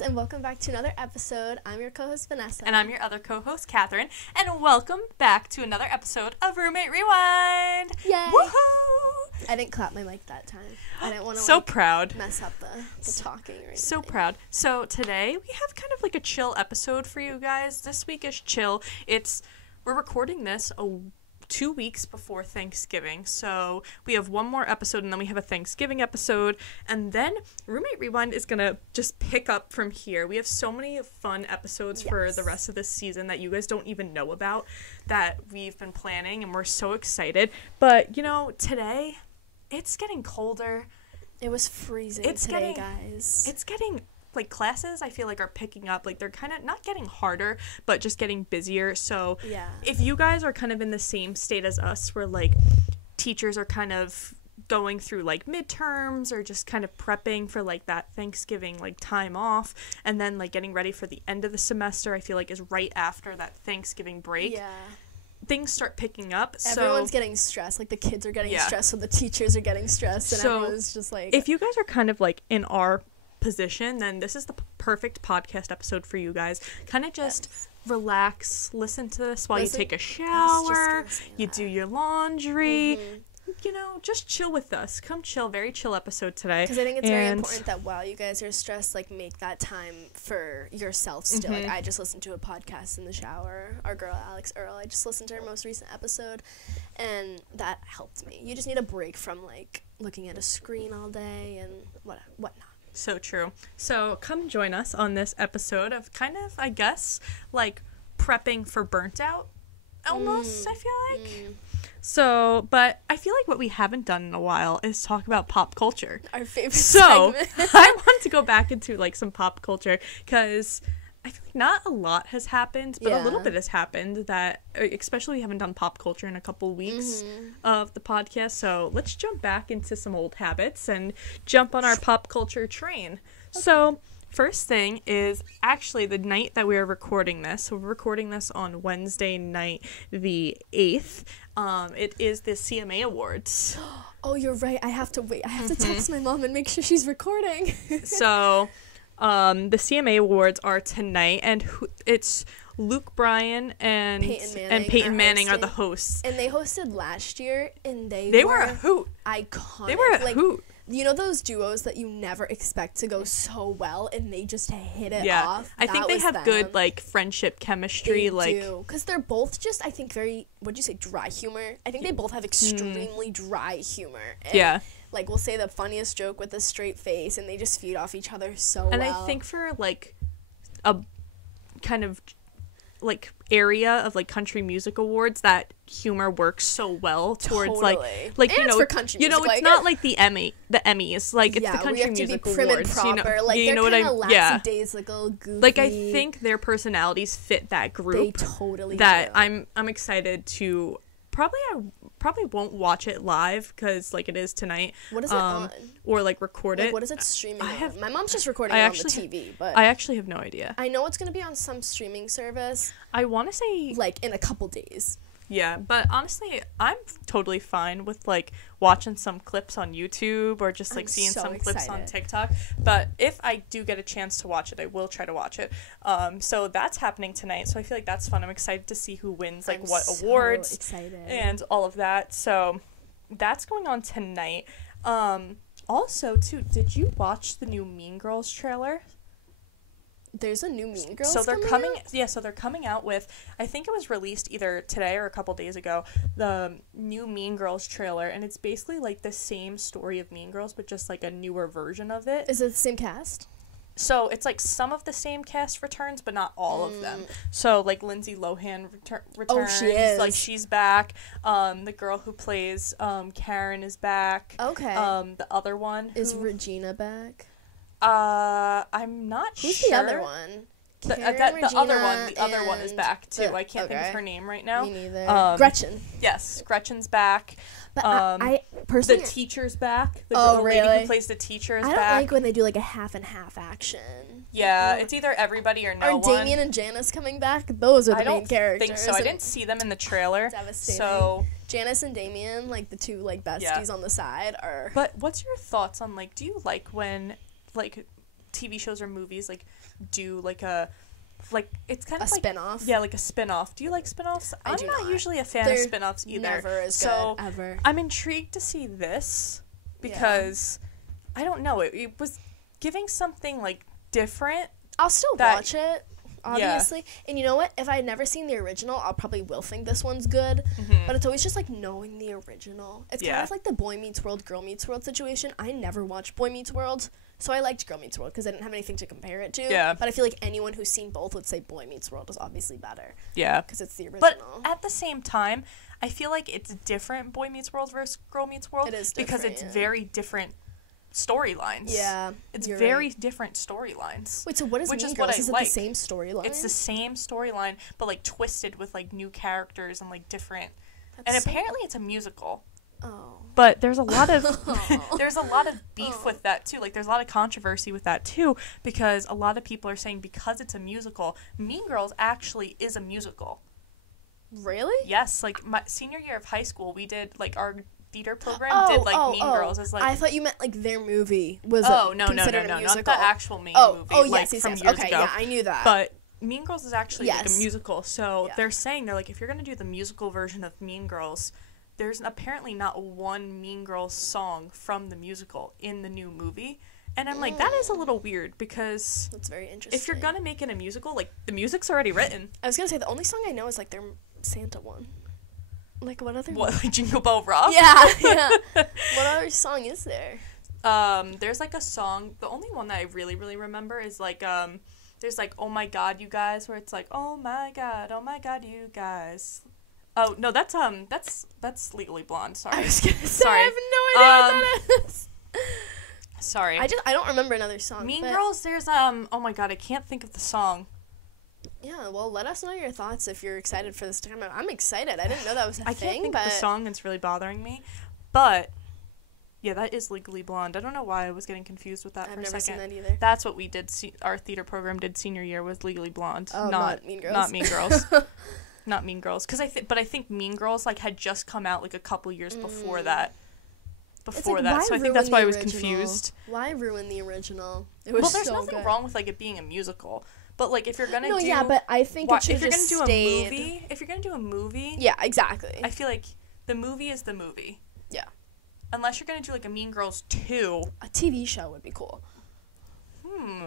guys, and welcome back to another episode. I'm your co-host, Vanessa. And I'm your other co-host, Catherine. And welcome back to another episode of Roommate Rewind. Yay! Woohoo! I didn't clap my mic that time. I didn't want to proud. Mess up the talking or anything. So proud. So today we have kind of like a chill episode for you guys. This week is chill. We're recording this 2 weeks before Thanksgiving, so we have one more episode and then we have a Thanksgiving episode, and then Roommate Rewind is gonna just pick up from here. We have so many fun episodes for the rest of this season that you guys don't even know about that we've been planning, and we're so excited. But you know, today it's getting colder. It was freezing today, guys. It's getting like classes I feel like are picking up, like they're kind of not getting harder but just getting busier. So yeah, if you guys are kind of in the same state as us where like teachers are kind of going through like midterms or just kind of prepping for like that Thanksgiving like time off, and then like getting ready for the end of the semester, I feel like is right after that Thanksgiving break. Yeah, things start picking up. Everyone's getting stressed. Like the kids are getting stressed, so the teachers are getting stressed, and everyone's just like, if you guys are kind of like in our position, then this is the perfect podcast episode for you guys. Kind of just relax, listen to this while you take a shower, you do your laundry, you know, just chill with us. Come chill. Very chill episode today. Because I think it's very important that while you guys are stressed, like, make that time for yourself still. Like, I just listened to a podcast in the shower. Our girl, Alex Earl, I just listened to her most recent episode, and that helped me. You just need a break from, like, looking at a screen all day and whatnot. So true. So come join us on this episode of kind of, I guess, like prepping for burnt out almost, I feel like. So, but I feel like what we haven't done in a while is talk about pop culture. Our favorite segment. I want to go back into like some pop culture because I feel like not a lot has happened, but a little bit has happened that, especially we haven't done pop culture in a couple weeks of the podcast. So let's jump back into some old habits and jump on our pop culture train. Okay. So first thing is actually the night that we are recording this. So we're recording this on Wednesday night, the 8th. It is the CMA Awards. Oh, you're right. I have to wait. I have to text my mom and make sure she's recording. So the CMA Awards are tonight, and it's Luke Bryan and Peyton Manning are the hosts. And they hosted last year, and they were a hoot. Iconic. They were a hoot. You know those duos that you never expect to go so well, and they just hit it off? I think they have good, like, friendship chemistry. They do. Because they're both just, I think, very, what'd you say, dry humor? I think they both have extremely dry humor. And like, we'll say the funniest joke with a straight face, and they just feed off each other so well. And I think for, like, a kind of, like, area of, like, country music awards, that humor works so well towards, like and you know, for country music, it's like, not like the Emmys, like, it's the country music awards. And proper. You know what I mean? Lackadaisical, goofy. Like, I think their personalities fit that group. They totally do. I'm excited to probably won't watch it live because like it is tonight. What is it on? Or like record it. What is it streaming on? My mom's just recording it on the TV, but I actually have no idea. I know it's going to be on some streaming service. I want to say like in a couple days. Yeah, but honestly, I'm totally fine with, like, watching some clips on YouTube or just, like, seeing some clips on TikTok. But if I do get a chance to watch it, I will try to watch it. So that's happening tonight, so I feel like that's fun. I'm excited to see who wins, like, what awards and all of that. So that's going on tonight. Also, too, did you watch the new Mean Girls trailer? There's a new Mean Girls. So they're coming. Yeah, so they're coming out with. I think it was released either today or a couple days ago. The new Mean Girls trailer, and it's basically like the same story of Mean Girls, but just like a newer version of it. Is it the same cast? So it's like some of the same cast returns, but not all of them. So like Lindsay Lohan returns. Oh, she is. Like she's back. The girl who plays Karen is back. Okay. The other one is Regina back. I'm not sure. Who's the other one? The other one is back too. I can't think of her name right now. Me neither. Gretchen. Yes, Gretchen's back. But I personally, the teacher's back. The really? lady who plays the teacher is back. I don't like when they do like a half and half action. Yeah, it's either everybody or no one. Are Damien and Janice coming back? Those are the main characters. I don't think so. I didn't see them in the trailer. Devastating. So Janice and Damien, like the two like besties on the side, are. But what's your thoughts on like? Do you like when like TV shows or movies like do like a it's kind of a like spin-off. Yeah, like a spin-off. Do you like spin-offs? I'm not usually a fan of spin-offs either. Never is good ever. I'm intrigued to see this because I don't know, it was giving something like different. I'll still watch it, obviously. Yeah. And you know what? If I had never seen the original, I'll probably will think this one's good. Mm-hmm. But it's always just like knowing the original. It's kind of like the Boy Meets World, Girl Meets World situation. I never watched Boy Meets World, so I liked Girl Meets World because I didn't have anything to compare it to. Yeah. But I feel like anyone who's seen both would say Boy Meets World is obviously better. Yeah. Because it's the original. But at the same time, I feel like it's different, Boy Meets World versus Girl Meets World. It is different, because it's very different storylines. Yeah. It's very different storylines. Wait, so what is Mean Girls? Is it the same storyline? It's the same storyline, but like twisted with like new characters and like different. And apparently it's a musical. Oh. But there's a lot of there's a lot of beef with that too. Like there's a lot of controversy with that too because a lot of people are saying because it's a musical, Mean Girls actually is a musical. Really? Yes, like my senior year of high school, we did like our theater program did like Mean Girls as like I thought you meant like their movie was considered a musical. Not the actual movie like yes, from years okay, ago. Yeah, I knew that. But Mean Girls is actually like a musical. So they're saying they're like if you're going to do the musical version of Mean Girls, there's apparently not one Mean Girls song from the musical in the new movie. And I'm like, that is a little weird because that's very interesting. If you're going to make it a musical, like the music's already written. I was going to say the only song I know is like their Santa one. Like, what other... What, like Jingle Bell Rock? Yeah. What other song is there? There's, like, a song... The only one that I really, really remember is, like, there's, like, Oh My God, You Guys, where it's, like, oh my God, you guys. Oh, no, that's Legally Blonde, sorry. I was gonna say, I have no idea what that is. Sorry. I don't remember another song. Mean Girls, there's, oh my God, I can't think of the song. Yeah, well, let us know your thoughts if you're excited for this to come out. I'm excited. I didn't know that was a thing. I can't think of the song. It's really bothering me. But, yeah, that is Legally Blonde. I don't know why I was getting confused with that for a second. I've never seen that either. That's what we did. Our theater program did senior year was Legally Blonde. Oh, not Mean Girls. Not Mean Girls. Not Mean Girls. But I think Mean Girls, like, had just come out, like, a couple years before that. So I think that's why I was confused. Why ruin the original? It was there's nothing wrong with, like, it being a musical. But, like, if you're going to do... yeah, but I think it should have just stayed... If you're going to do a movie... Yeah, exactly. I feel like the movie is the movie. Yeah. Unless you're going to do, like, a Mean Girls 2. A TV show would be cool.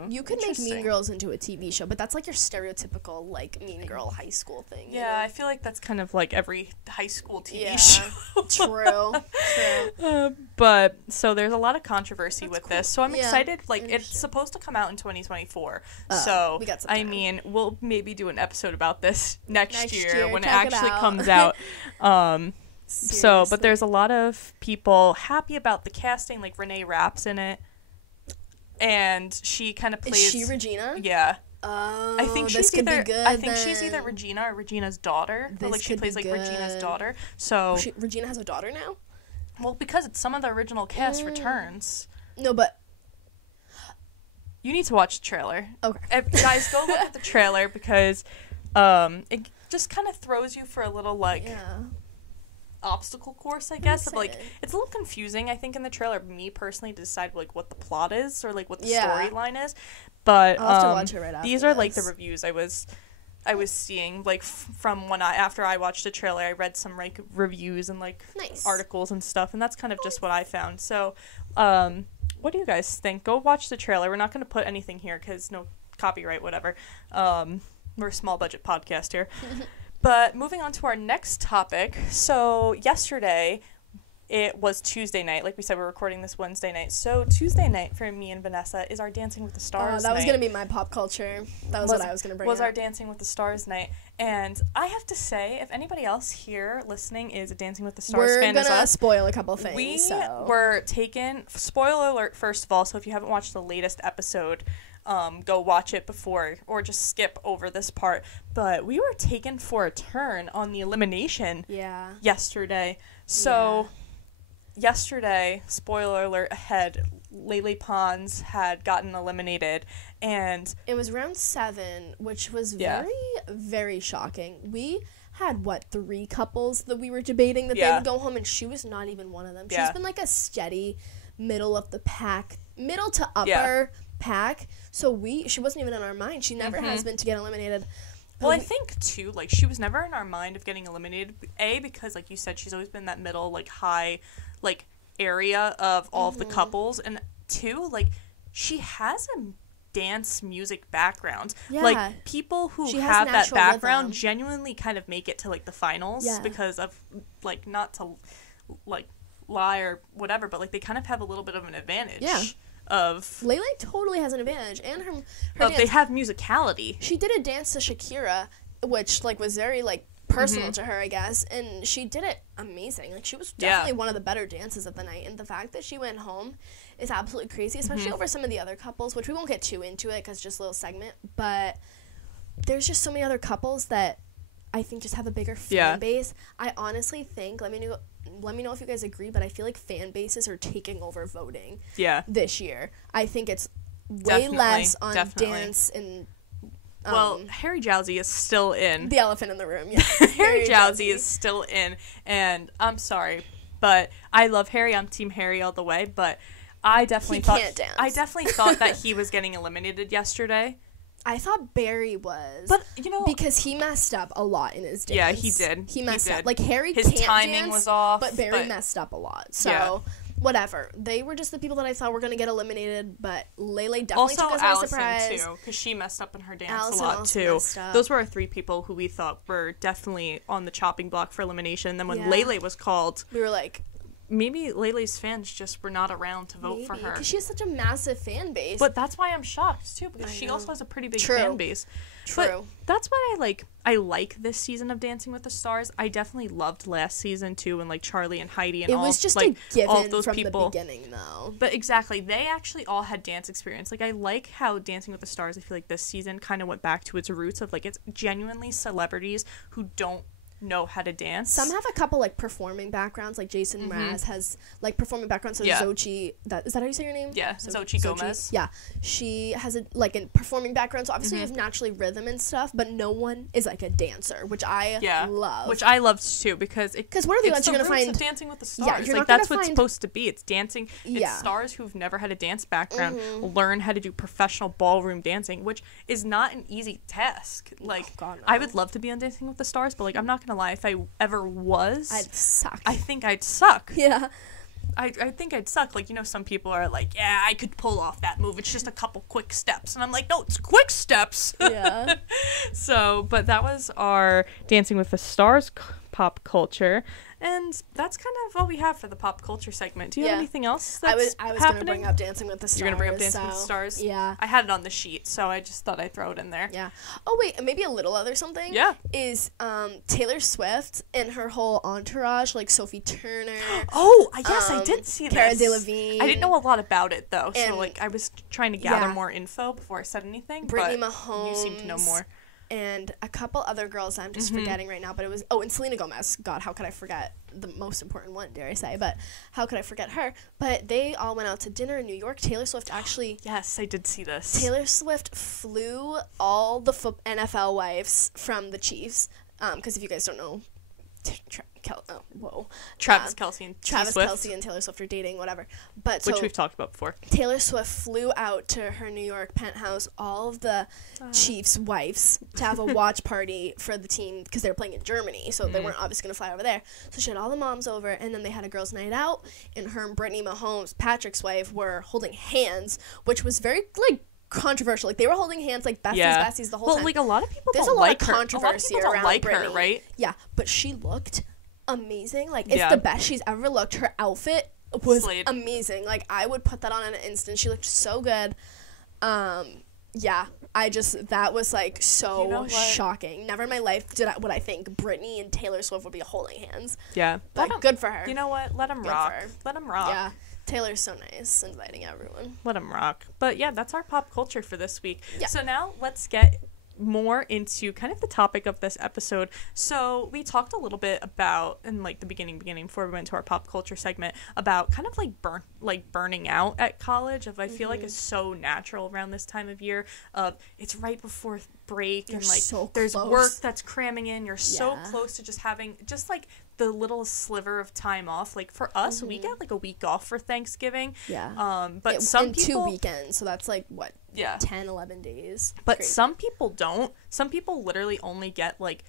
You could make Mean Girls into a TV show, but that's, like, your stereotypical, like, Mean Girl high school thing. Yeah, you know? I feel like that's kind of, like, every high school TV show. True. But, so there's a lot of controversy with this, so I'm excited. Like, it's supposed to come out in 2024, so, we got some time. I mean, we'll maybe do an episode about this next year when it actually comes out. So, but there's a lot of people happy about the casting, like, Renee Rapp's in it. And she kind of plays... Is she Regina? Yeah. Oh, I think this could be good, I think she's either Regina or Regina's daughter. Or, like, she plays, like, Regina's daughter. So... Regina has a daughter now? Well, because some of the original cast returns. No, but... You need to watch the trailer. Okay. Guys, go look at the trailer because it just kind of throws you for a little, like... Yeah. Obstacle course, I guess. Of, like, it's a little confusing, I think, in the trailer, me personally, to decide, like, what the plot is or, like, what the storyline is. But I'll have to watch it right after these are, like, the reviews I was seeing, like, from after I watched the trailer, I read some, like, reviews and, like, articles and stuff, and that's kind of just what I found. So, what do you guys think? Go watch the trailer. We're not going to put anything here because no copyright, whatever. We're a small budget podcast here. But moving on to our next topic. So yesterday, it was Tuesday night. Like we said, we're recording this Wednesday night. So Tuesday night for me and Vanessa is our Dancing with the Stars night. That was going to be my pop culture. That was what I was going to bring up. Our Dancing with the Stars night. And I have to say, if anybody else here listening is a Dancing with the Stars fan as us, we're going to spoil a couple things. We were taken... Spoiler alert, first of all. So if you haven't watched the latest episode... go watch it before or just skip over this part. But we were taken for a turn on the elimination yesterday. So yesterday, spoiler alert ahead, Lele Pons had gotten eliminated, and it was round 7, which was very, very shocking. We had, 3 couples that we were debating that they would go home, and she was not even one of them. She's been like a steady middle of the pack, middle to upper pack. So she wasn't even in our mind. She never has been to get eliminated. Well, I think, too, like, she was never in our mind of getting eliminated. A, because, like you said, she's always been that middle, like, high, like, area of all of the couples. And, two, like, she has a dance music background. Yeah. Like, people who have that background genuinely kind of make it to, like, the finals because of, like, not to, like, lie or whatever, but, like, they kind of have a little bit of an advantage. Yeah. Of Lele totally has an advantage, and her dance, they have musicality. She did a dance to Shakira, which like was very like personal to her, I guess, and she did it amazing. Like she was definitely one of the better dances of the night, and the fact that she went home is absolutely crazy, especially over some of the other couples, which we won't get too into it because just a little segment. But there's just so many other couples that I think just have a bigger fan base. I honestly think, let me know if you guys agree, but I feel like fan bases are taking over voting this year. I think it's way less on dance and well, Harry Jowsey is still in. The elephant in the room, yeah. Harry Jowsey is still in, and I'm sorry, but I love Harry. I'm Team Harry all the way, but I definitely thought that he was getting eliminated yesterday. I thought Barry was. But, you know... Because he messed up a lot in his dance. Yeah, he did. He messed up. Like, Harry his can't timing dance, was off. But Barry messed up a lot. So, whatever. They were just the people that I thought were going to get eliminated, but Lele definitely took us by surprise. Also, too, because she messed up in her dance a lot, too. Those were our three people who we thought were definitely on the chopping block for elimination. And then when Lele was called... We were like... Maybe Lele's fans just were not around to vote for her. Because she has such a massive fan base. But that's why I'm shocked, too, because she also has a pretty big fan base. True. But that's what I like. I like this season of Dancing with the Stars. I definitely loved last season, too, and, like, Charlie and Heidi and all, it was just like, a given all of those from people. The beginning, though. But exactly. They actually all had dance experience. Like, I like how Dancing with the Stars, I feel like this season kind of went back to its roots of, like, it's genuinely celebrities who don't know how to dance. Some have a couple like performing backgrounds, like Jason Mraz has like performing backgrounds. So Xochitl, is that how you say your name? Yeah, Xochitl Gomez. Yeah, she has a like a performing background. So obviously you have naturally rhythm and stuff, but no one is like a dancer, which I love. Which I loved too because what are the odds you're gonna find Dancing with the Stars? Yeah, you're like not that's what it's supposed to be. It's dancing. It's stars who've never had a dance background learn how to do professional ballroom dancing, which is not an easy task. Like I would love to be on Dancing with the Stars, but like I'm not gonna lie, if I ever was, I'd suck. I think I'd suck. Yeah. I think I'd suck. Like, you know, some people are like, yeah, I could pull off that move. It's just a couple quick steps. And I'm like, no, it's quick steps. Yeah. So, but that was our Dancing with the Stars pop culture. And that's kind of all we have for the pop culture segment. Do you have anything else that's I was going to bring up Dancing with the Stars. You're going to bring up Dancing with the Stars? Yeah. I had it on the sheet, so I just thought I'd throw it in there. Yeah. Oh, wait, maybe a little other something? Yeah. Is Taylor Swift and her whole entourage, like Sophie Turner. Oh, yes, I did see this. Cara Delevingne. I didn't know a lot about it, though, so, like, I was trying to gather more info before I said anything. Brittany Mahomes. You seem to know more. And a couple other girls I'm just forgetting right now, but it was, and Selena Gomez. God, how could I forget the most important one, dare I say, but how could I forget her? But they all went out to dinner in New York. Taylor Swift actually... Yes, I did see this. Taylor Swift flew all the NFL wives from the Chiefs, because if you guys don't know, Travis Kelce and Kelce and Taylor Swift are dating, whatever. But which we've talked about before. Taylor Swift flew out to her New York penthouse, all of the Chiefs' wives, to have a watch party for the team because they were playing in Germany, so they weren't obviously going to fly over there. So she had all the moms over, and then they had a girls' night out, and her and Brittany Mahomes, Patrick's wife, were holding hands, which was very, like, controversial. Like, they were holding hands like besties the whole time. Well, like, a lot of people There's don't like her. There's a lot of controversy around Brittany. Her, right? Yeah, but she looked amazing. Like, it's the best she's ever looked. Her outfit was amazing. Like, I would put that on in an instant. She looked so good. Yeah, that was, like, so shocking. Never in my life would I think Britney and Taylor Swift would be holding hands. Yeah. But good for her. You know what? Let them rock. Let them rock. Yeah. Taylor's so nice, inviting everyone. Let them rock. But yeah, that's our pop culture for this week. Yeah. So now let's get more into kind of the topic of this episode. So we talked a little bit about, in like the beginning before we went to our pop culture segment, about kind of like burning out at college. I feel like it's so natural around this time of year. It's right before break, and like there's work that's cramming in. You're so close to just having just like the little sliver of time off. Like, for us, we get, like, a week off for Thanksgiving. Yeah. But some people... 2 weekends, so that's, like, what? Yeah. 10, 11 days. But crazy. some people don't. Some people literally only get, like,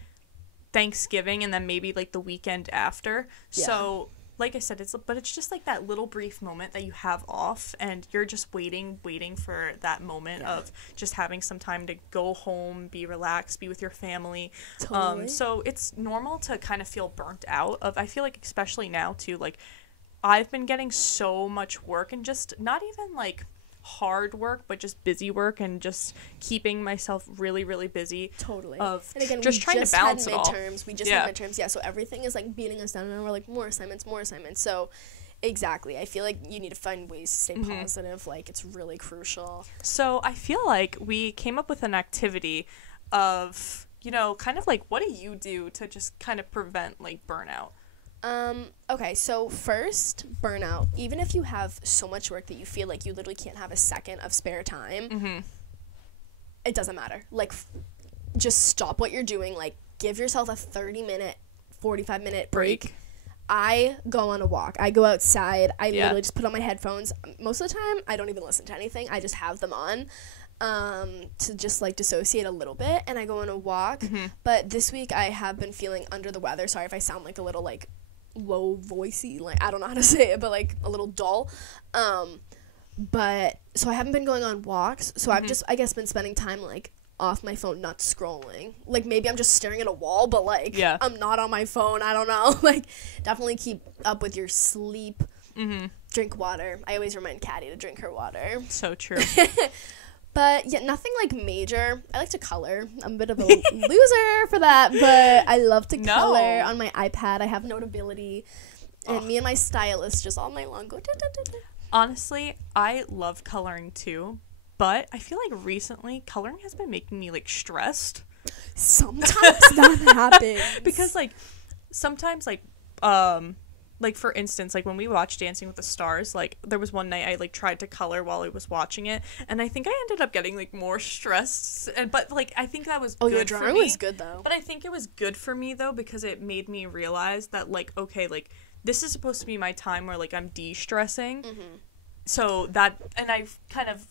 Thanksgiving and then maybe, like, the weekend after. Yeah. So, like I said, it's just, like, that little brief moment that you have off, and you're just waiting for that moment of just having some time to go home, be relaxed, be with your family. Totally. So it's normal to kind of feel burnt out of, I feel like, especially now, too, like, I've been getting so much work, and just not even, like, hard work, but just busy work, and just keeping myself really, really busy. Totally. Of and again, just trying to balance it all. We just had midterms. Yeah, so everything is like beating us down, and we're like, more assignments. So exactly, I feel like you need to find ways to stay positive. Like, it's really crucial. So I feel like we came up with an activity of, you know, kind of like, what do you do to just kind of prevent, like, burnout? Okay, so first, burnout. Even if you have so much work that you feel like you literally can't have a second of spare time, it doesn't matter. Like, just stop what you're doing. Like, give yourself a 30-minute, 45-minute break. I go on a walk. I go outside. I literally just put on my headphones. Most of the time, I don't even listen to anything. I just have them on to just, like, dissociate a little bit, and I go on a walk. But this week, I have been feeling under the weather. Sorry if I sound, like, a little, like, low voicey, like, I don't know how to say it, but, like, a little dull. But so I haven't been going on walks, so I've just, I guess, been spending time, like, off my phone, not scrolling. Like, maybe I'm just staring at a wall, but, like, I'm not on my phone. I don't know. Like, definitely keep up with your sleep. Drink water. I always remind Caddy to drink her water. So true. But, yeah, nothing, like, major. I like to color. I'm a bit of a loser for that, but I love to color on my iPad. I have Notability, and me and my stylist just all night long go, Honestly, I love coloring, too, but I feel like recently coloring has been making me, like, stressed. Sometimes that happens. Because, like, sometimes, like, for instance, like, when we watched Dancing with the Stars, like, there was one night I, like, tried to color while I was watching it, and I think I ended up getting, like, more stressed, but, like, I think that was good for me. Oh, your drawing was good, though. But I think it was good for me, though, because it made me realize that, like, okay, like, this is supposed to be my time where, like, I'm de-stressing, so that, and I've kind of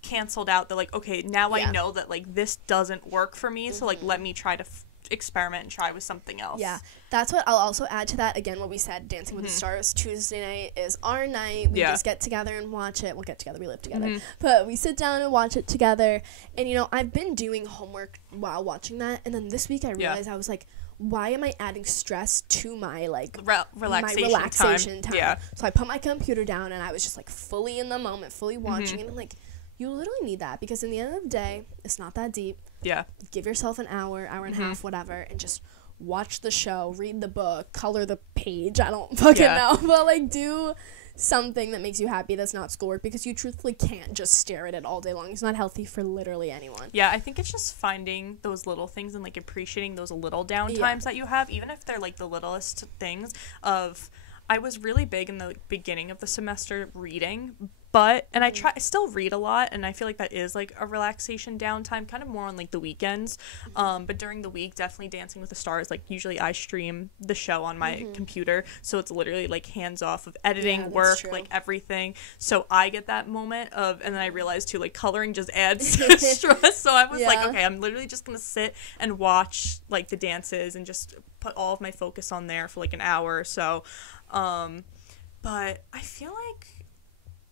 canceled out the, like, okay, now I know that, like, this doesn't work for me, so, like, let me try to experiment and try with something else. Yeah, that's what I'll also add to that. Again, what we said, Dancing with the Stars, Tuesday night is our night. We just get together and watch it. We'll get together, we live together. But we sit down and watch it together. And, you know, I've been doing homework while watching that. And then this week I realized I was like, why am I adding stress to my, like, relaxation time? Yeah. So I put my computer down and I was just, like, fully in the moment, fully watching. And I'm like, you literally need that, because in the end of the day, it's not that deep. Yeah. Give yourself an hour and a half, whatever, and just watch the show, read the book, color the page. I don't fucking know. But, like, do something that makes you happy that's not schoolwork, because you truthfully can't just stare at it all day long. It's not healthy for literally anyone. Yeah, I think it's just finding those little things and, like, appreciating those little downtimes that you have, even if they're, like, the littlest things of... I was really big in the beginning of the semester reading, but, and I still read a lot, and I feel like that is, like, a relaxation downtime, kind of more on, like, the weekends, but during the week, definitely Dancing with the Stars. Like, usually I stream the show on my computer, so it's literally, like, hands-off of editing, work, like, everything, so I get that moment of, and then I realized, too, like, coloring just adds to stress, so I was like, okay, I'm literally just gonna sit and watch, like, the dances, and just put all of my focus on there for, like, an hour or so. But I feel like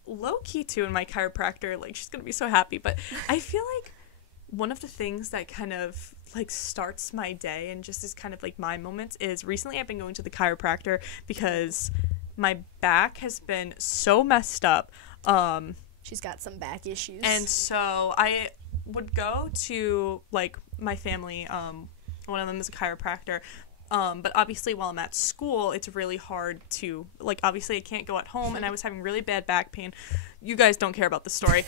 low-key too, in my chiropractor, like, she's gonna be so happy, but I feel like one of the things that kind of, like, starts my day and just is kind of, like, my moments is recently I've been going to the chiropractor because my back has been so messed up. She's got some back issues. And so I would go to, like, my family, one of them is a chiropractor, but obviously while I'm at school, it's really hard to, like, obviously I can't go at home, and I was having really bad back pain. You guys don't care about the story.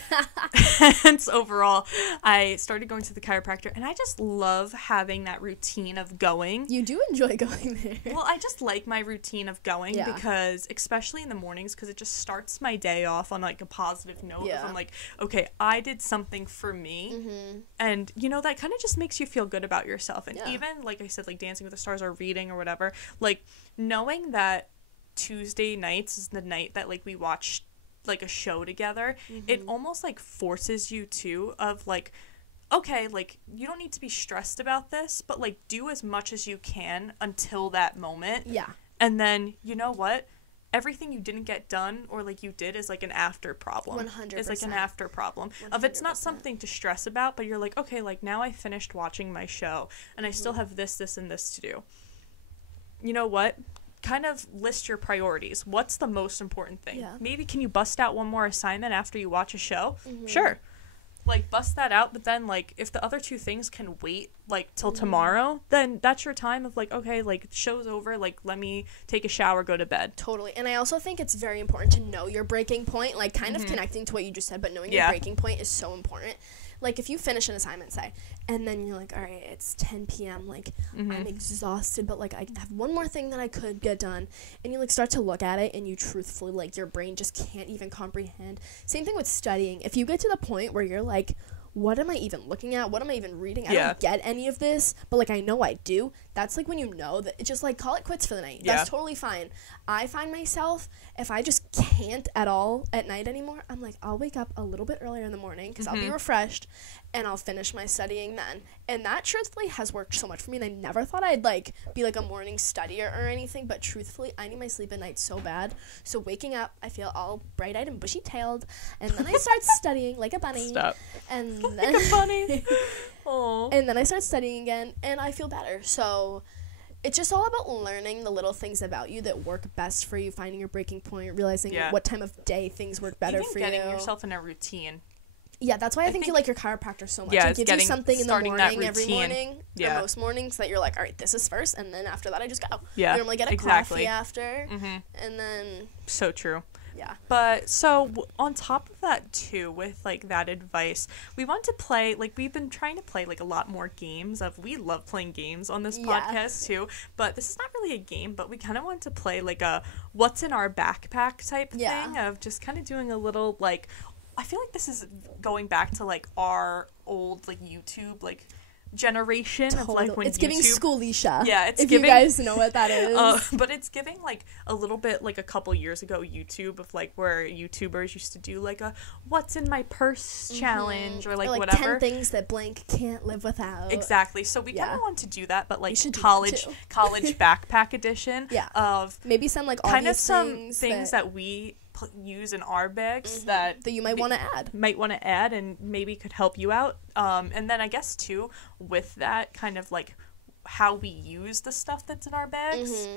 Hence, overall, I started going to the chiropractor, and I just love having that routine of going. You do enjoy going there. Well, I just like my routine of going because, especially in the mornings, because it just starts my day off on, like, a positive note. I'm like, okay, I did something for me, and, you know, that kind of just makes you feel good about yourself. And even, like I said, like, Dancing with the Stars, our reading or whatever, like knowing that Tuesday nights is the night that like we watch like a show together, it almost like forces you to of like, okay, like you don't need to be stressed about this, but like do as much as you can until that moment. Yeah. And then you know what? Everything you didn't get done or like you did is like an after problem. 100%. It's like an after problem. 100%. Of it's not something to stress about, but you're like, okay, like now I finished watching my show and I still have this, this, and this to do. You know what? Kind of list your priorities. What's the most important thing? Yeah. Maybe can you bust out one more assignment after you watch a show? Sure. Like, bust that out, but then, like, if the other two things can wait, like, till tomorrow, then that's your time of, like, okay, like, show's over, like, let me take a shower, go to bed. Totally. And I also think it's very important to know your breaking point, like, kind of connecting to what you just said, but knowing your breaking point is so important. Like, if you finish an assignment, say, and then you're like, all right, it's 10 p.m., like, I'm exhausted, but, like, I have one more thing that I could get done, and you, like, start to look at it, and you truthfully, like, your brain just can't even comprehend. Same thing with studying. If you get to the point where you're like, what am I even looking at? What am I even reading? I don't get any of this, but, like, I know I do. That's, like, when you know that it's just, like, call it quits for the night. That's totally fine. I find myself, if I just can't at all at night anymore, I'm like, I'll wake up a little bit earlier in the morning because I'll be refreshed, and I'll finish my studying then. And that, truthfully, has worked so much for me, and I never thought I'd, like, be, like, a morning studier or anything, but, truthfully, I need my sleep at night so bad. So waking up, I feel all bright-eyed and bushy-tailed, and then I start studying like a bunny. Stop. And Like then a bunny. Aww. And then I start studying again, and I feel better. So it's just all about learning the little things about you that work best for you, finding your breaking point, realizing what time of day things work better for you. Even getting yourself in a routine. Yeah, that's why I think you like your chiropractor so much. Yeah, it gives you something in the morning every morning, or Yeah. most mornings, that you're like, all right, this is first, and then after that I just go. Yeah, You normally get a coffee after, and then... So true. Yeah. But so on top of that too, with like that advice, we want to play, like we've been trying to play like a lot more games we love playing games on this podcast too, but this is not really a game, but we kind of want to play like a what's in our backpack type thing of just kind of doing a little like, I feel like this is going back to like our old like YouTube like generation of like when it's giving schoolisha. Yeah, it's if giving, you guys know what that is. But it's giving like a little bit like a couple years ago YouTube of like where YouTubers used to do like a what's in my purse challenge or like whatever. 10 things that blank can't live without. Exactly. So we kind of want to do that, but like college backpack edition of maybe some like kind of some things that we use in our bags that you might want to add and maybe could help you out, and then I guess too with that kind of like how we use the stuff that's in our bags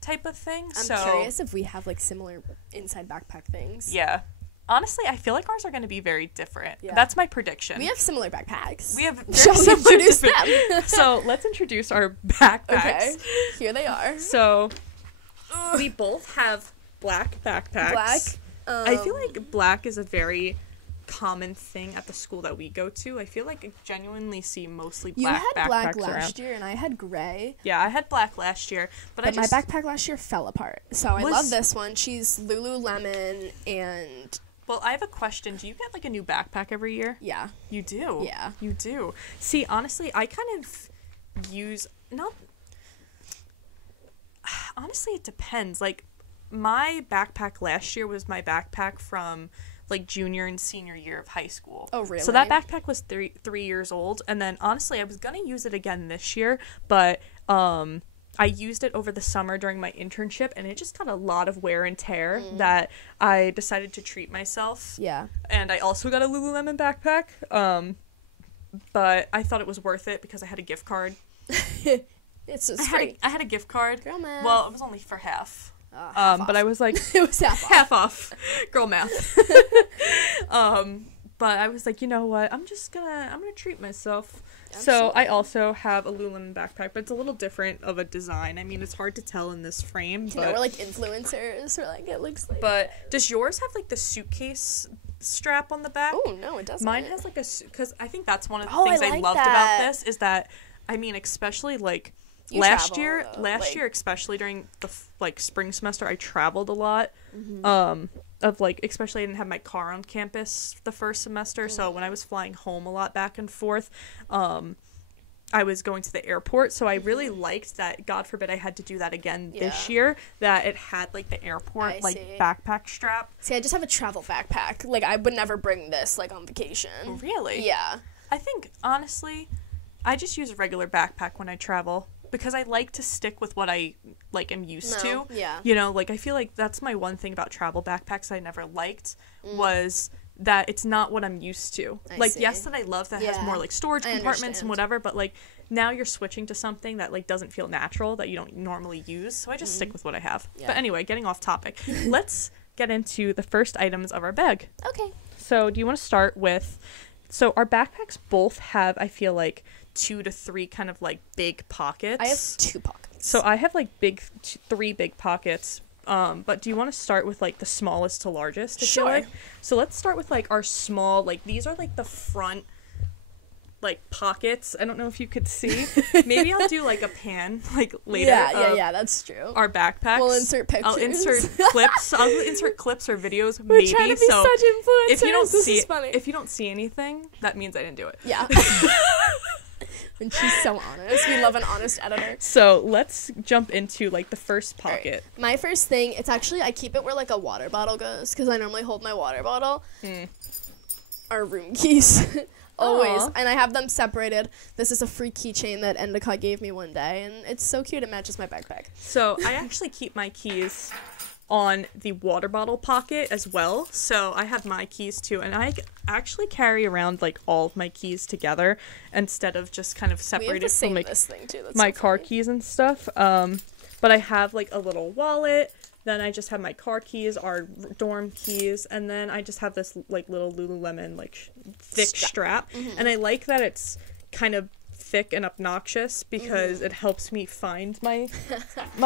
type of thing. I'm curious if we have like similar inside backpack things. Honestly, I feel like ours are going to be very different. That's my prediction. We have similar backpacks. We have Shall we introduce them? So let's introduce our backpacks. Okay, here they are. So we both have black backpacks. I feel like black is a very common thing at the school that we go to. I feel like I genuinely see mostly black backpacks around. You had black last year and I had gray. Yeah, I had black last year, but my backpack last year fell apart. So I love this one. She's Lululemon and... Well, I have a question. Do you get like a new backpack every year? Yeah. You do? Yeah. You do. See, honestly, I kind of use... Honestly, it depends. Like, my backpack last year was my backpack from like junior and senior year of high school. Oh, really? So that backpack was 3 years old, and then honestly I was gonna use it again this year, but I used it over the summer during my internship, and it just got a lot of wear and tear that I decided to treat myself. Yeah. And I also got a Lululemon backpack, but I thought it was worth it because I had a gift card. It's free. I had a gift card. Girl math. Well, it was only for half. But I was like, it was half off. Girl math. But I was like, you know what? I'm gonna treat myself. Absolutely. So I also have a Lululemon backpack, but it's a little different of a design. I mean, it's hard to tell in this frame. You know, we're like influencers. We're like, it looks like. But does yours have like the suitcase strap on the back? Oh no, it doesn't. Mine has like because I think that's one of the things I loved about this is that, I mean, especially like. Last year, especially during the like spring semester, I traveled a lot. Of like, especially I didn't have my car on campus the first semester, so when I was flying home a lot back and forth, I was going to the airport, so I really liked that. God forbid I had to do that again this year, that it had like the airport backpack strap. See, I just have a travel backpack. Like, I would never bring this like on vacation. Really? Yeah. I think honestly, I just use a regular backpack when I travel because I like to stick with what I like am used to. Yeah. You know, like I feel like that's my one thing about travel backpacks I never liked was that it's not what I'm used to. Yes, that I love that has more like storage compartments and whatever, but like now you're switching to something that like doesn't feel natural, that you don't normally use, so I just stick with what I have. But anyway, getting off topic, let's get into the first items of our bag. Okay. So do you want to start with, so our backpacks both have, I feel like, 2 to 3 kind of like big pockets. I have 2 pockets. So I have like 3 big pockets. But do you want to start with like the smallest to largest? Sure. Like? So let's start with like our small, like these are like the front like pockets. I don't know if you could see. Maybe I'll do like a pan like later. Yeah, that's true. Our backpacks. We'll insert pictures. I'll insert clips. I'll insert clips or videos. We're trying to be such influencers. If you don't see anything, that means I didn't do it. Yeah. And she's so honest. We love an honest editor. So let's jump into like the first pocket. Right. My first thing, it's actually, I keep it where like a water bottle goes because I normally hold my water bottle. Our room keys. Always. Aww. And I have them separated. This is a free keychain that Endicott gave me one day, and it's so cute. It matches my backpack. So I actually keep my keys on the water bottle pocket as well. So I have my keys too, and I actually carry around like all of my keys together instead of just kind of separated from like this thing too. That's my so car funny. keys and stuff. But I have like a little wallet. Then I just have my car keys, our dorm keys, and then I just have this like little Lululemon like thick strap. And I like that it's kind of thick and obnoxious because it helps me find my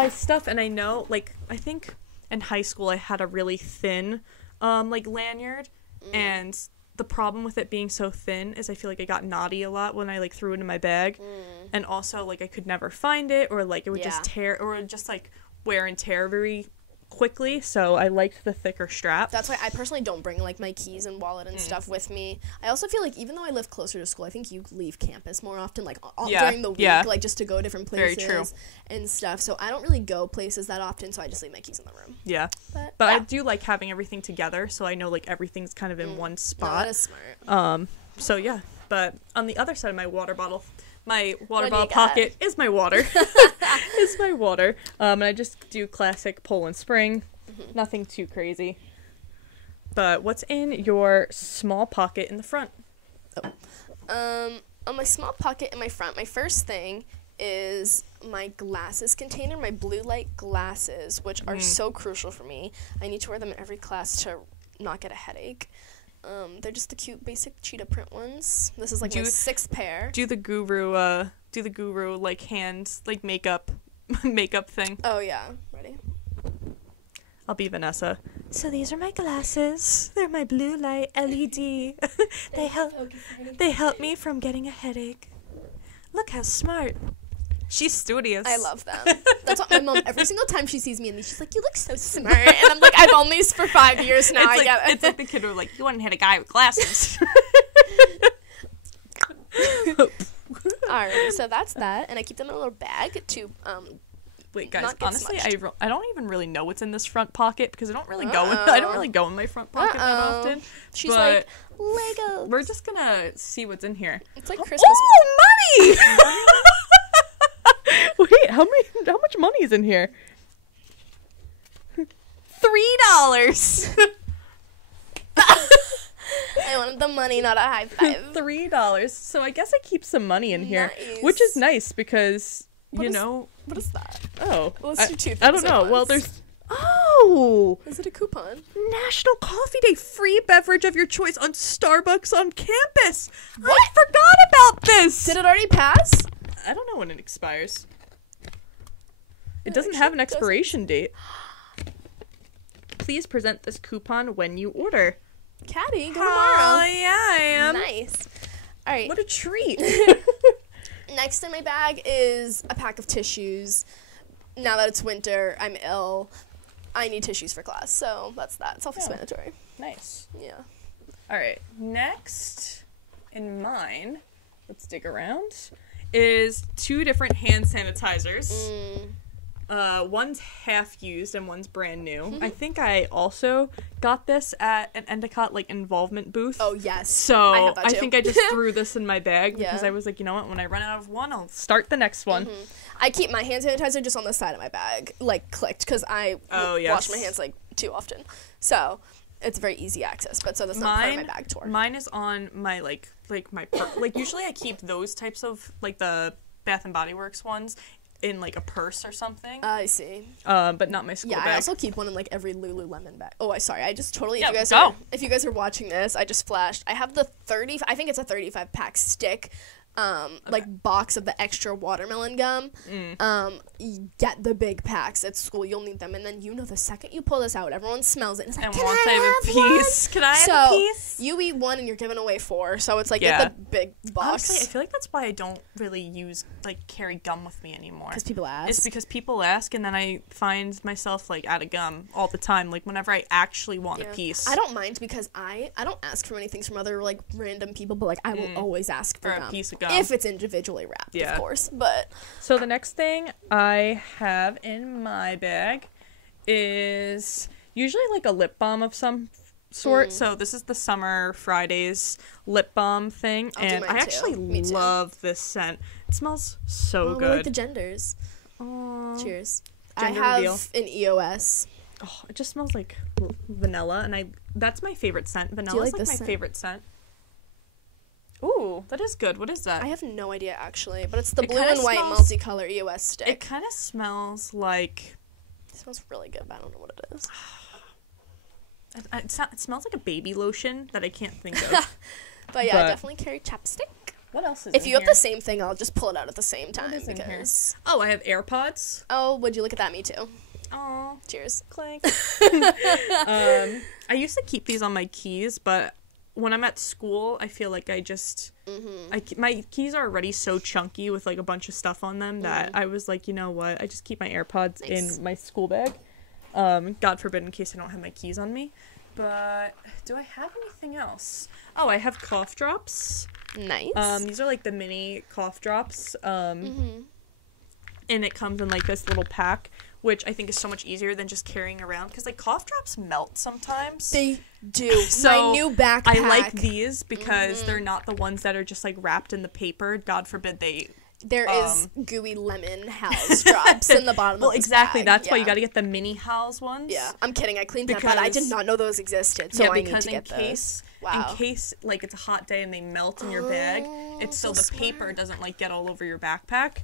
stuff. And I know, like, I think in high school I had a really thin like lanyard, and the problem with it being so thin is I feel like it got knotty a lot when I like threw it in my bag, and also like I could never find it, or like it would just tear, or it would just like wear and tear very quickly. So I liked the thicker strap. That's why I personally don't bring like my keys and wallet and stuff with me. I also feel like even though I live closer to school, I think you leave campus more often, like during the week, like just to go different places and stuff. So I don't really go places that often, so I just leave my keys in the room. But I do like having everything together, so I know like everything's kind of in one spot. No, that is smart. So yeah, but on the other side of my water bottle pocket is my water. Is my water. And I just do classic Poland Spring. Nothing too crazy. But what's in your small pocket in the front? On my small pocket in my front, my first thing is my glasses container, my blue light glasses, which are so crucial for me. I need to wear them in every class to not get a headache. They're just the cute basic cheetah print ones. This is like my 6th pair. Do the guru like hand like makeup thing. Oh yeah, ready? I'll be Vanessa. So these are my glasses. They're my blue light LED. They help me from getting a headache. Look how smart. She's studious. I love them. That's what my mom, every single time she sees me in these, she's like, you look so smart. And I'm like, I've owned these for 5 years now. I get it. It's like the kid who like, you wouldn't hit a guy with glasses. Alright, so that's that. And I keep them in a little bag to, wait, guys, honestly, I don't even really know what's in this front pocket because I don't really go in my front pocket that often. She's like, Legos. We're just gonna see what's in here. It's like Christmas. Oh, money! Wait, how much money is in here? $3. I wanted the money, not a high five. $3. So I guess I keep some money in here, which is nice because what is that? Oh, well, let's do 2 things I don't know. Well, there's. Oh! Is it a coupon? National Coffee Day, free beverage of your choice on Starbucks on campus. What? I forgot about this. Did it already pass? I don't know when it expires. It doesn't have an expiration date. Please present this coupon when you order. Caddy, go tomorrow. Oh, yeah, I am. Nice. All right. What a treat. Next in my bag is a pack of tissues. Now that it's winter, I'm ill. I need tissues for class, so that's that. Self-explanatory. Nice. Yeah. All right. Next in mine, let's dig around, is 2 different hand sanitizers. One's half used and one's brand new. I think I also got this at an Endicott like involvement booth. Oh yes. So I think I just threw this in my bag because I was like, you know what, when I run out of one, I'll start the next one. I keep my hand sanitizer just on the side of my bag, like clicked, because I wash my hands like too often. So it's very easy access, but so that's not part of my bag tour. Mine is on my like my like usually I keep those types of like the Bath and Body Works ones in like a purse or something. I see. But not my school bag. I also keep one in like every Lululemon bag. Oh, I just totally. Yeah, if you guys are watching this, I just flashed. I have the 30. I think it's a 35 pack stick. Like box of the extra watermelon gum. You get the big packs at school. You'll need them, and then the second you pull this out, everyone smells it. And it's like, can I have a piece? Can I have a piece? You eat one, and you're giving away 4. So it's like get the big box. Honestly, I feel like that's why I don't really carry gum with me anymore. Because people ask. It's because people ask, and then I find myself like out of gum all the time. Like whenever I actually want a piece. I don't mind because I don't ask for many things from other like random people, but like I will always ask for gum. A piece of gum. If it's individually wrapped, of course. But so the next thing I have in my bag is usually like a lip balm of some sort. So this is the Summer Fridays lip balm thing, and I actually love this scent. It smells so good. I like the genders. Cheers. Gender I have reveal. an EOS. Oh, it just smells like vanilla, and that's my favorite scent. Vanilla is like my favorite scent. Ooh, that is good. What is that? I have no idea, actually, but it's the blue and white multicolor EOS stick. It kind of smells like... It smells really good, but I don't know what it is. It smells like a baby lotion that I can't think of. But I definitely carry chapstick. What else is If you have the same thing, I'll just pull it out at the same time. Because... Oh, I have AirPods. Oh, would you look at that? Me too. Oh, cheers. Clink. I used to keep these on my keys, but... When I'm at school, I feel like I just, my keys are already so chunky with like a bunch of stuff on them that I was like, you know what, I just keep my AirPods in my school bag. God forbid in case I don't have my keys on me. But do I have anything else? Oh, I have cough drops. Nice. These are like the mini cough drops. And it comes in like this little pack, which I think is so much easier than just carrying around because like cough drops melt sometimes. They do. So my new backpack. I like these because they're not the ones that are just like wrapped in the paper. God forbid they. There is gooey lemon Hal's drops in the bottom of this exactly. bag. That's why you got to get the mini Hal's ones. Yeah, I'm kidding. I cleaned that, but I did not know those existed. So I need to get those. Wow. In case like it's a hot day and they melt in your bag, it's so the paper doesn't like get all over your backpack.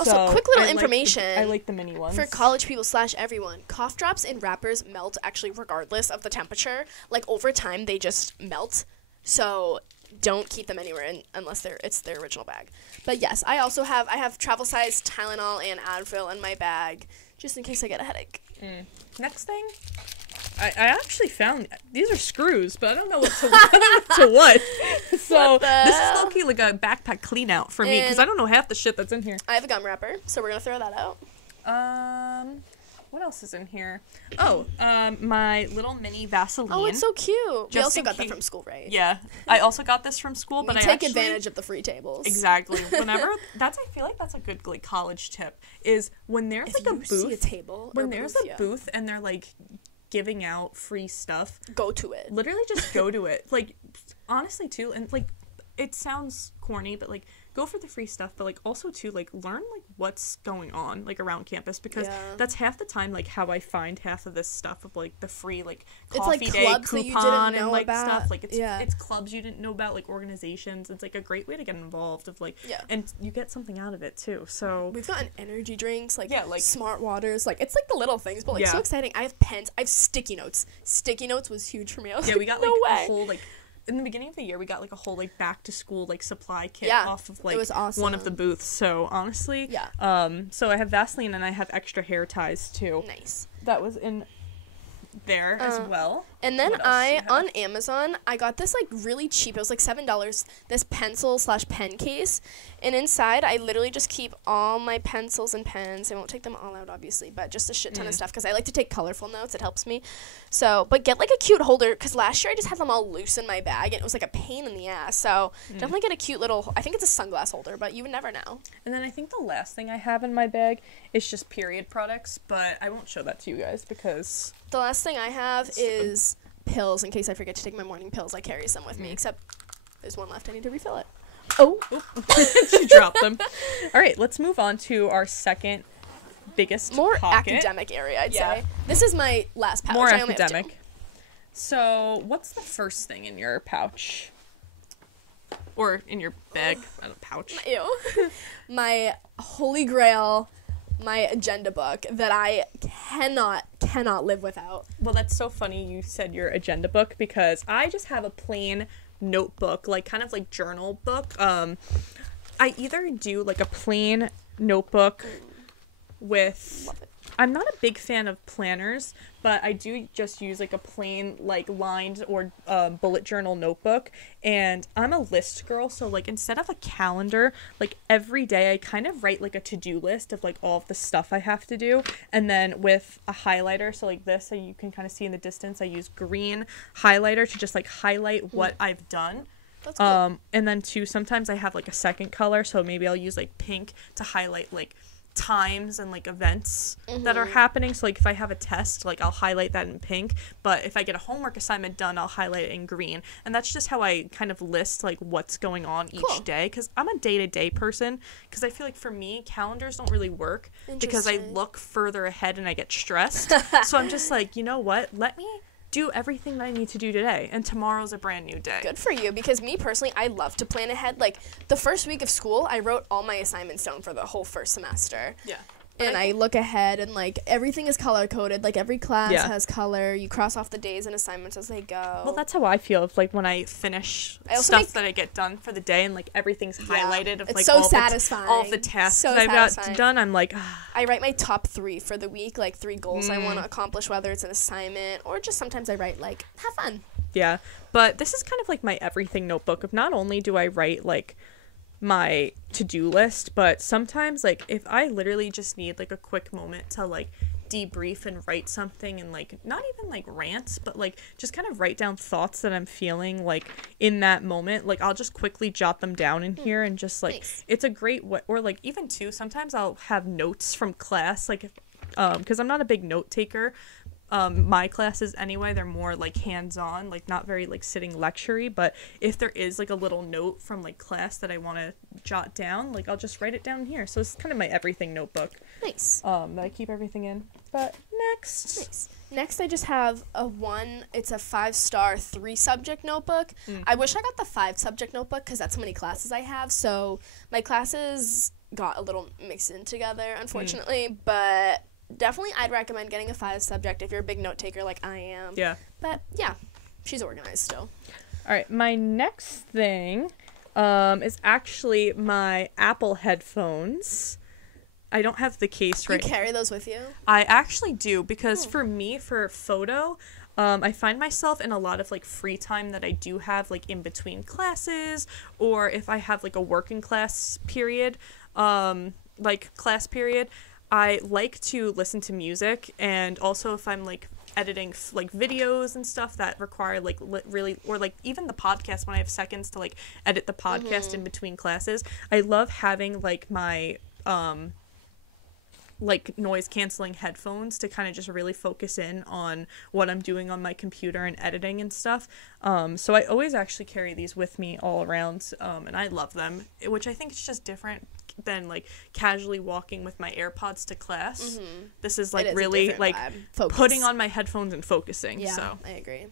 Also, quick little information. I like the mini ones. For college people / everyone, cough drops and wrappers melt actually regardless of the temperature. Like over time, they just melt. So don't keep them anywhere unless it's their original bag. But yes, I have travel size Tylenol and Advil in my bag just in case I get a headache. Next thing, I actually found these are screws, but I don't know what to what. So this is low-key like a backpack clean out for me because I don't know half the shit that's in here. I have a gum wrapper, so we're gonna throw that out. What else is in here? Oh, my little mini Vaseline. Oh, it's so cute. We also got that from school, right? Yeah, I also got this from school, but I take advantage of the free tables. Exactly. Whenever I feel like that's a good like college tip is when there's like a booth, see a table, when there's a booth and they're like giving out free stuff, go to it. Literally just go to it. Like honestly too, and like it sounds corny, but like go for the free stuff, but like also too like learn like what's going on like around campus because that's half the time like how I find half of this stuff of like the free like coffee day coupon and like stuff like it's clubs you didn't know about, like organizations. It's like a great way to get involved of like and you get something out of it too. So we've gotten energy drinks like smart waters, like it's like the little things, but like so exciting. I have pens, I have sticky notes. Sticky notes was huge for me. I was we got like a whole like in the beginning of the year, we got like a whole like back to school like supply kit off of like it was awesome. One of the booths. So honestly, so I have Vaseline and I have extra hair ties too. Nice. That was in there as well. And then What else do you have? on Amazon, I got this, like, really cheap, it was, like, $7, this pencil/pen case. And inside, I literally just keep all my pencils and pens. I won't take them all out, obviously, but just a shit ton of stuff, because I like to take colorful notes. It helps me. So, but get, like, a cute holder, because last year I just had them all loose in my bag, and it was, like, a pain in the ass. So, definitely get a cute little, I think it's a sunglass holder, but you would never know. And then I think the last thing I have in my bag is just period products, but I won't show that to you guys because... The last thing I have is pills, in case I forget to take my morning pills. I carry some with me, except there's one left. I need to refill it. Oh. She dropped them. All right, let's move on to our second biggest More pocket. academic area, I'd say. This is my last pouch. More I only have two. academic. So, what's the first thing in your pouch? Or in your bag? I don't pouch. Ew. My holy grail, my agenda book that I cannot live without. Well, that's so funny you said your agenda book because I just have a plain notebook, like kind of like journal book. I either do like a plain notebook with... Love it. I'm not a big fan of planners, but I do just use like a plain like lined or bullet journal notebook. And I'm a list girl, so like instead of a calendar, like every day I kind of write like a to-do list of like all of the stuff I have to do. And then with a highlighter, so like this, so you can kind of see in the distance, I use green highlighter to just like highlight what I've done. That's cool. And then too, sometimes I have like a second color, so maybe I'll use like pink to highlight like times and like events that are happening. So like if I have a test, like I'll highlight that in pink, but if I get a homework assignment done, I'll highlight it in green. And that's just how I kind of list like what's going on each day, because I'm a day-to-day person, because I feel like for me calendars don't really work because I look further ahead and I get stressed. So I'm just like, you know what, let me do everything that I need to do today, and tomorrow's a brand new day. Good for you, because me personally, I love to plan ahead. Like, the first week of school, I wrote all my assignments down for the whole first semester. Yeah. And I look ahead, and, like, everything is color-coded. Like, every class has color. You cross off the days and assignments as they go. Well, that's how I feel. Like, when I finish stuff that I get done for the day, and, like, everything's highlighted of, like, it's so satisfying. all of the tasks so that I've got done, I'm like, I write my top 3 for the week, like, 3 goals I want to accomplish, whether it's an assignment, or just sometimes I write, like, have fun. Yeah. But this is kind of, like, my everything notebook of not only do I write, like, my to-do list, but sometimes like if I literally just need like a quick moment to like debrief and write something, and like not even like rants, but like just kind of write down thoughts that I'm feeling like in that moment, like I'll just quickly jot them down in here, and just like it's a great way. Or like even too, sometimes I'll have notes from class, like because I'm not a big note taker. My classes anyway, they're more like hands-on, like not very like sitting lecture-y, but if there is like a little note from like class that I want to jot down, like I'll just write it down here. So it's kind of my everything notebook. Nice. That I keep everything in. But Next I just have it's a 5-star 3-subject notebook. I wish I got the 5-subject notebook because that's how many classes I have, so my classes got a little mixed in together, unfortunately, but definitely I'd recommend getting a 5-subject if you're a big note taker like I am. Yeah. But yeah, she's organized still. All right, my next thing is actually my Apple headphones. I don't have the case right. You carry those with you? I actually do, because for me, for photo, I find myself in a lot of like free time that I do have like in between classes, or if I have like a working class period, class period, I like to listen to music. And also if I'm like editing like videos and stuff that require like really, or like even the podcast, when I have seconds to like edit the podcast in between classes, I love having like my like noise canceling headphones to kind of just really focus in on what I'm doing on my computer and editing and stuff. So I always actually carry these with me all around, and I love them, which I think is just different than like casually walking with my AirPods to class. This is like really like putting on my headphones and focusing. Yeah, so I agree.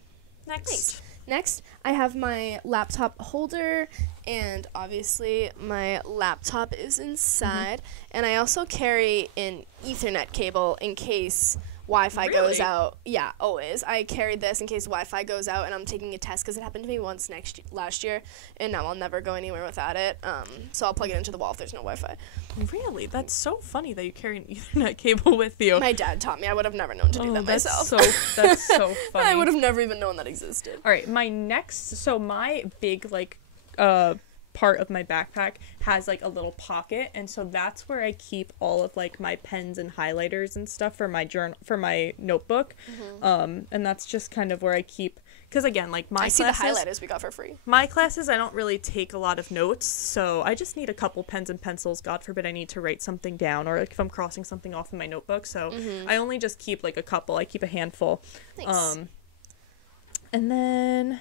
Next, I have my laptop holder, and obviously my laptop is inside, and I also carry an Ethernet cable in case Wi-Fi Really? goes out. Yeah, always. I carry this in case Wi-Fi goes out and I'm taking a test, because it happened to me once last year, and now I'll never go anywhere without it. So I'll plug it into the wall if there's no Wi-Fi. Really? That's so funny that you carry an Ethernet cable with you. My dad taught me. I would have never known to do that myself. That's so funny. I would have never even known that existed. All right, my big, like, part of my backpack has, like, a little pocket, and so that's where I keep all of, like, my pens and highlighters and stuff for my notebook. And that's just kind of where I keep, because again, like, I see the highlighters we got for free. My classes, I don't really take a lot of notes, so I just need a couple pens and pencils. God forbid I need to write something down, or like if I'm crossing something off in my notebook. So I only just keep like a couple. I keep a handful. Thanks. And then,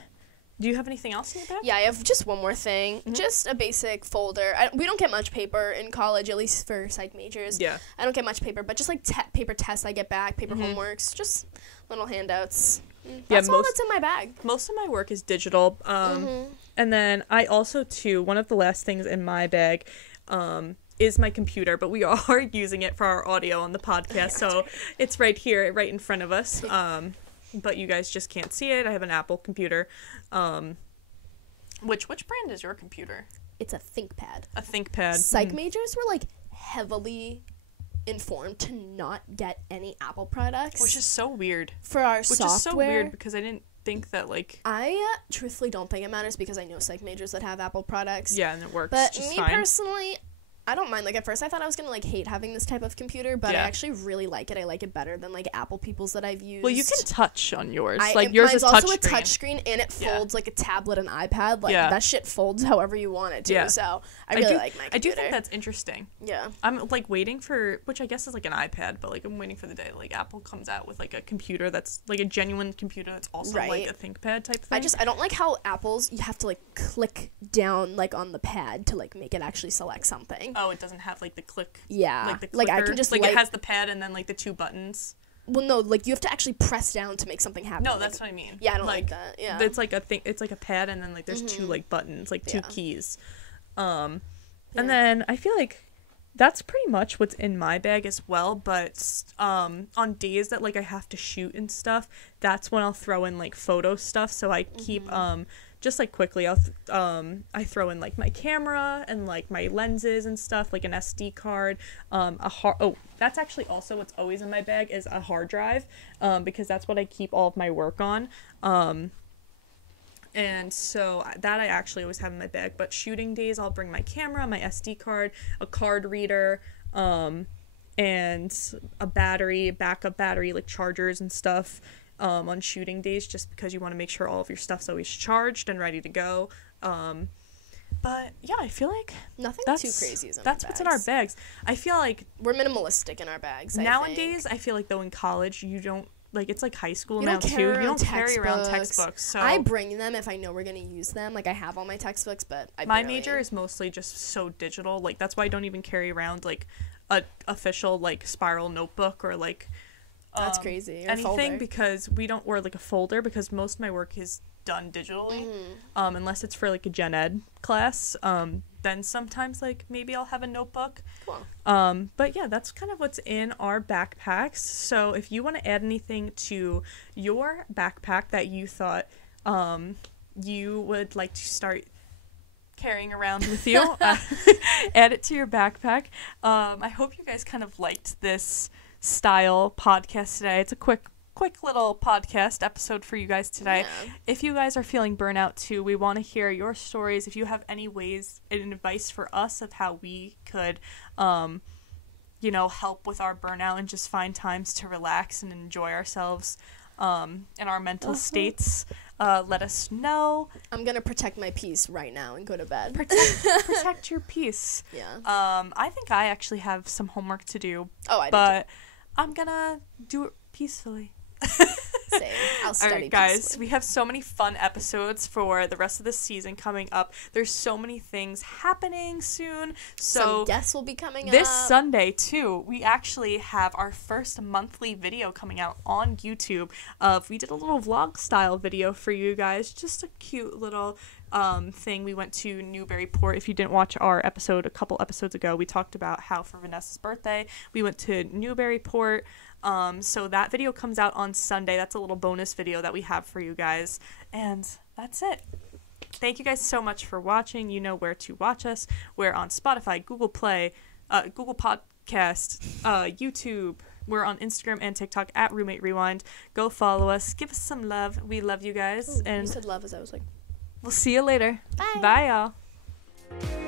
do you have anything else in your bag? Yeah, I have just one more thing. Just a basic folder. We don't get much paper in college, at least for psych majors. Yeah. I don't get much paper, but just like paper tests I get back, paper homeworks, just little handouts. That's all that's in my bag. Most of my work is digital. And then I also, too, one of the last things in my bag is my computer, but we are using it for our audio on the podcast, so it's right here, right in front of us. But you guys just can't see it. I have an Apple computer. Which brand is your computer? It's a ThinkPad. A ThinkPad. Psych majors were like heavily informed to not get any Apple products, Which is so weird. For our software. Which is so weird because I didn't think that, like... I truthfully don't think it matters, because I know psych majors that have Apple products. Yeah, and it works But just me fine. Personally, I don't mind. Like, at first I thought I was gonna like hate having this type of computer, but I actually really like it. I like it better than like Apple people's that I've used. Well, you can touch on yours. Yours is also a touch screen, and it folds like a tablet and iPad. Like that shit folds however you want it to. Yeah. So I really like my computer. I do think that's interesting. Yeah. I'm like waiting for, which I guess is like an iPad, but like I'm waiting for the day like Apple comes out with like a computer that's like a genuine computer that's also like a ThinkPad type thing. I don't like how Apple's, you have to like click down like on the pad to like make it actually select something. Oh, it doesn't have like the click. Yeah. Like the clicker. Like I can just like it has the pad and then like the two buttons. Well, no, like you have to actually press down to make something happen. No, that's what I mean. Yeah, I don't like that. Yeah. It's like a thing. It's like a pad and then like there's two like buttons, like two keys. And then I feel like that's pretty much what's in my bag as well, but on days that like I have to shoot and stuff, that's when I'll throw in like photo stuff. So I keep just like quickly I throw in like my camera and like my lenses and stuff, like an SD card, that's actually also what's always in my bag is a hard drive, because that's what I keep all of my work on. And so that I actually always have in my bag. But shooting days, I'll bring my camera, my SD card, a card reader, and a backup battery, like chargers and stuff, on shooting days, just because you want to make sure all of your stuff's always charged and ready to go. But yeah, I feel like nothing too crazy is in that's our what's in our bags. I feel like we're minimalistic in our bags. Nowadays, I feel like though in college you don't. Like, it's like high school now, too. You don't carry around textbooks. So I bring them if I know we're going to use them. Like, I have all my textbooks, but my major is mostly just so digital. Like, that's why I don't even carry around, like, a official, like, spiral notebook or, like... That's crazy. Or anything, folder. because we don't... Or, like, a folder, because most of my work is done digitally. Unless it's for, like, a gen ed class. Then sometimes, like, maybe I'll have a notebook. Cool. But yeah, that's kind of what's in our backpacks. So if you want to add anything to your backpack that you thought you would like to start carrying around with you, add it to your backpack. I hope you guys kind of liked this style podcast today. It's a quick little podcast episode for you guys today. Yeah. If you guys are feeling burnout too, we want to hear your stories. If you have any ways and advice for us of how we could, help with our burnout and just find times to relax and enjoy ourselves in our mental states, let us know. I'm going to protect my peace right now and go to bed. Protect your peace. Yeah. I think I actually have some homework to do. Oh, I do. But I'm going to do it peacefully. Same. I'll study. All right, guys, peacefully. we have so many fun episodes for the rest of the season coming up. There's so many things happening soon. So some guests will be coming this up. Sunday too. We actually have our first monthly video coming out on YouTube. We did a little vlog style video for you guys. Just a cute little thing. We went to Newburyport. If you didn't watch our episode a couple episodes ago, we talked about how for Vanessa's birthday we went to Newburyport. So that video comes out on Sunday. That's a little bonus video that we have for you guys. And that's it. Thank you guys so much for watching. You know where to watch us. We're on Spotify, Google Play, Google Podcast, YouTube. We're on Instagram and TikTok at Roommate Rewind. Go follow us. Give us some love. We love you guys. Ooh, and you said love as I was like... We'll see you later. Bye. Bye, y'all.